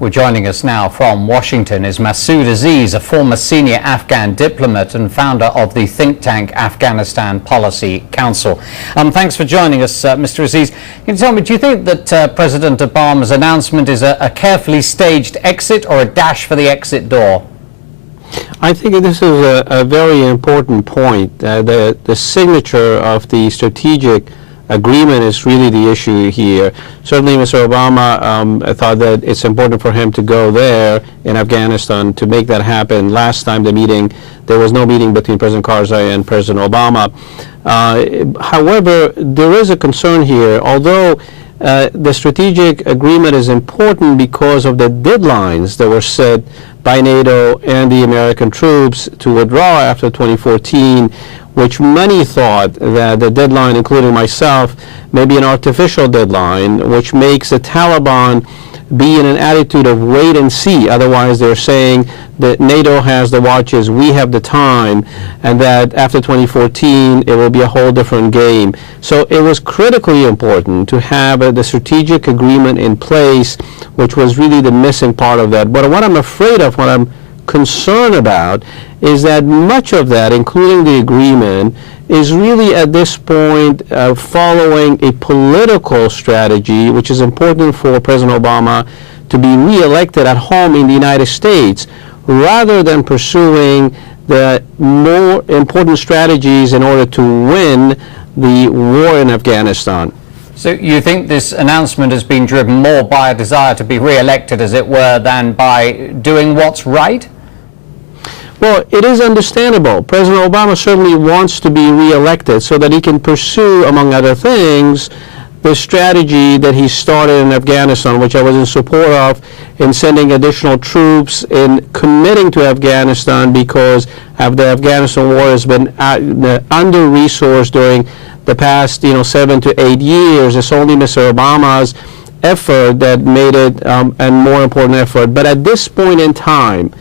Well, joining us now from Washington is Masood Aziz, a former senior Afghan diplomat and founder of the think tank Afghanistan Policy Council. Thanks for joining us, Mr. Aziz. Can you tell me, do you think that President Obama's announcement is a carefully staged exit or a dash for the exit door? I think this is a very important point. The signature of the strategic agreement is really the issue here. Certainly Mr. Obama thought that it's important for him to go there in Afghanistan to make that happen. Last time there was no meeting between President Karzai and President Obama. However, there is a concern here. Although the strategic agreement is important because of the deadlines that were set by NATO and the American troops to withdraw after 2014, which many thought that the deadline, including myself, may be an artificial deadline, which makes the Taliban be in an attitude of wait and see. Otherwise, they're saying that NATO has the watches, we have the time, and that after 2014, it will be a whole different game. So it was critically important to have the strategic agreement in place, which was really the missing part of that. But what I'm afraid of, what I'm concerned about, is that much of that, including the agreement, is really at this point following a political strategy, which is important for President Obama to be re-elected at home in the United States, rather than pursuing the more important strategies in order to win the war in Afghanistan. So you think this announcement has been driven more by a desire to be re-elected, as it were, than by doing what's right? Well, it is understandable. President Obama certainly wants to be re-elected so that he can pursue, among other things, the strategy that he started in Afghanistan, which I was in support of, in sending additional troops, in committing to Afghanistan, because the Afghanistan war has been under-resourced during the past 7 to 8 years. It's only Mr. Obama's effort that made it a more important effort. But at this point in time,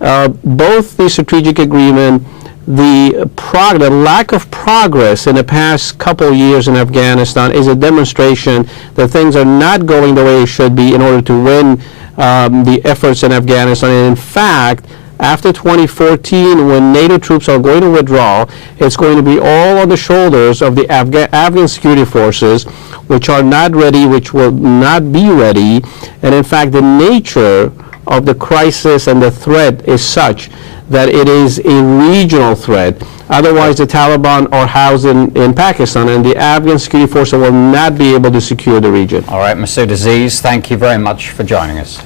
both the strategic agreement, the lack of progress in the past couple years in Afghanistan is a demonstration that things are not going the way it should be in order to win the efforts in Afghanistan. And in fact, after 2014, when NATO troops are going to withdraw, it's going to be all on the shoulders of the Afghan security forces, which are not ready, which will not be ready. And in fact, the nature of the crisis and the threat is such that it is a regional threat. Otherwise, the Taliban are housed in Pakistan, and the Afghan security forces will not be able to secure the region. All right, Masood Aziz, thank you very much for joining us.